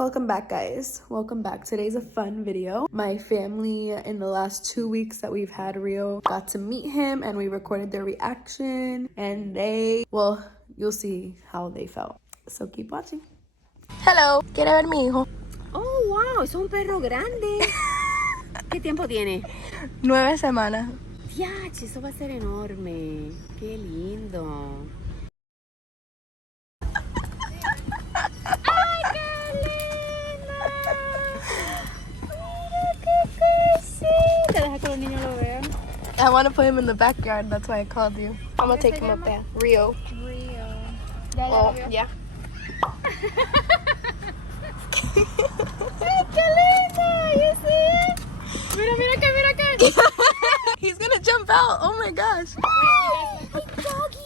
Welcome back, guys. Welcome back. Today's a fun video. My family in the last 2 weeks that we've had Rio got to meet him and we recorded their reaction and well, you'll see how they felt. So keep watching. Hello, ¿quiere ver mi hijo? Oh, wow, es un perro grande. ¿Qué tiempo tiene? 9 semanas. Diach, eso va a ser enorme. Qué lindo. ¡Ay, qué linda! Mira qué cosita. Deja que los niños lo vean. I want to put him in the backyard. That's why I called you. I'm gonna take him up there. Rio. Oh, yeah. ¡Ay, qué lindo! You see it? Mira acá. He's gonna jump out. Oh my gosh. Hey, doggy.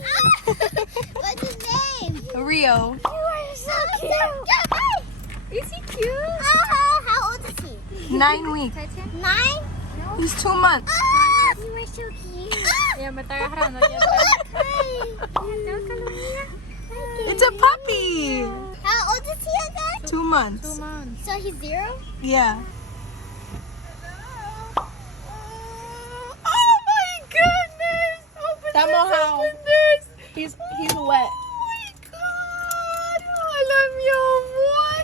What's his name? Rio. You are so cute. Is he cute? How old is he? 9 weeks. 9? He's 2 months. You are so cute. Ya me está agarrando. It's a puppy. How old is he again? 2 months. So he's 0? Yeah. Oh my goodness! Open this! He's wet. Oh my god! I love you, amor!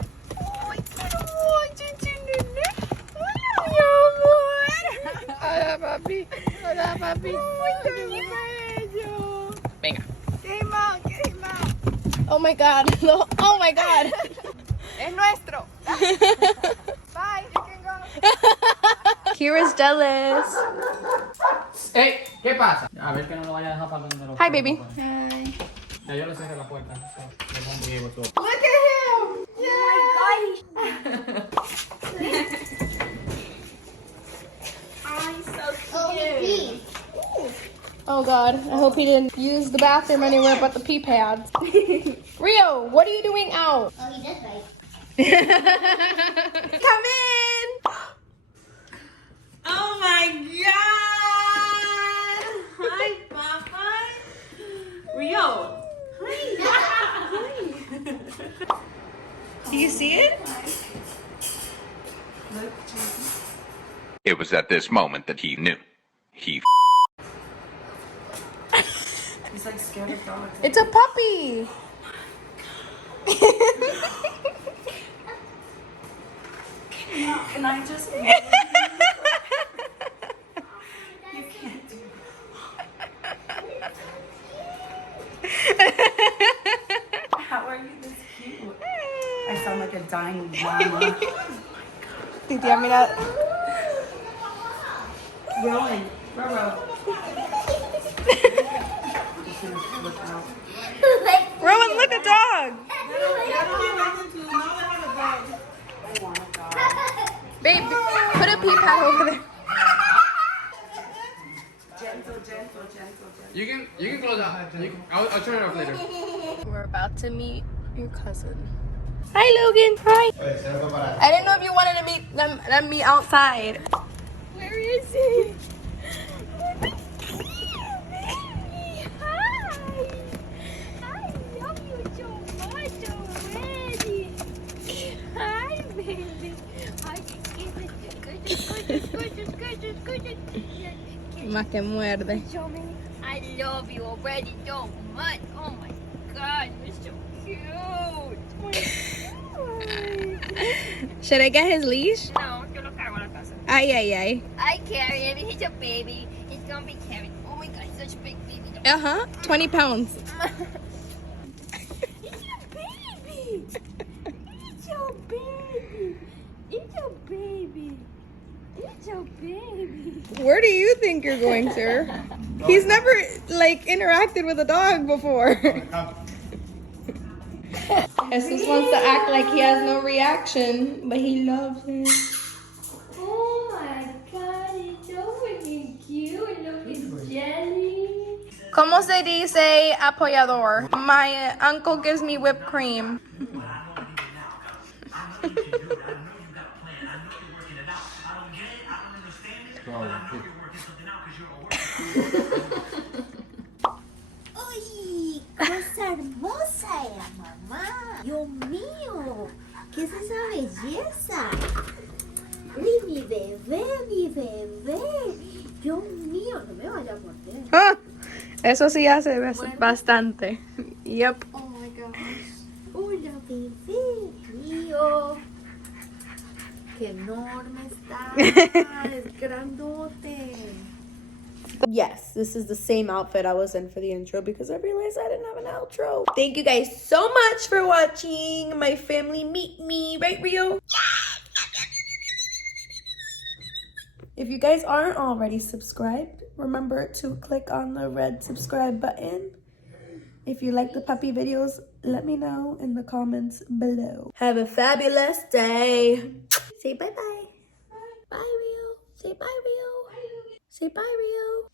Ay, qué hermoso, chinene. I love you, amor! Hola, papi. Hola, papi. Ay, qué bello. Venga. Get him out, get him out. Oh my god. Oh my god. Es nuestro. Bye, you can go. Kira's jealous. ¡Ey! ¿Qué pasa? A ver que no lo vaya a dejar para donde lo... Hi, baby. Hi. Ya yo le cerré la puerta. So, won't be able to open. Look at him! Oh, he peed. Oh god. I hope he didn't use the bathroom anywhere but the pee pads. Rio, what are you doing out? Oh, he does bite. Come in. Oh my god! Hi, Papa. Rio. Do you see it? It was at this moment that he knew. He He's like scared of dogs. It's a puppy. Can I just... How are you this cute? I sound like a dying llama. Titi, mira. Rowan. Rowan, look, a dog. Babe, put a pee pad over there. Gentle. You can close out. I'll turn it off later. We're about to meet your cousin. Hi, Logan. Hi. I didn't know if you wanted to meet them outside. Where is he? I love you so much already. Hi, baby. Más que muerde. Show me. I love you already so much. Oh my god, you're so cute. Oh my god. Should I get his leash? No, yo lo cargo a la casa. Ay, ay, ay. I carry him. He's a baby. He's gonna be carried. Oh my god, he's such a big baby. Uh-huh. 20 pounds. It's your baby. It's your baby. It's your baby. It's your baby. Where do you think you're going, sir? He's never, like, interacted with a dog before. Jesus wants to act like he has no reaction, but he loves it. Oh my god, it's so freaking cute. Look, it's jelly. ¿Cómo se dice apoyador? My uncle gives me whipped cream. Uy, cosa hermosa era, mamá. Dios mío. ¿Qué es esa belleza? Uy, mi bebé, mi bebé. Dios mío, no me vaya a morder. Ah, eso sí hace bastante. Yep. Oh my gosh. Hola, bebé mío. Qué enorme está. Es grandote. Yes, this is the same outfit I was in for the intro because I realized I didn't have an outro. Thank you guys so much for watching my family meet me, right, Rio? If you guys aren't already subscribed, remember to click on the red subscribe button. If you like the puppy videos, let me know in the comments below. Have a fabulous day. Say bye-bye. Bye, Rio. Say bye, Rio. Say bye, Rio.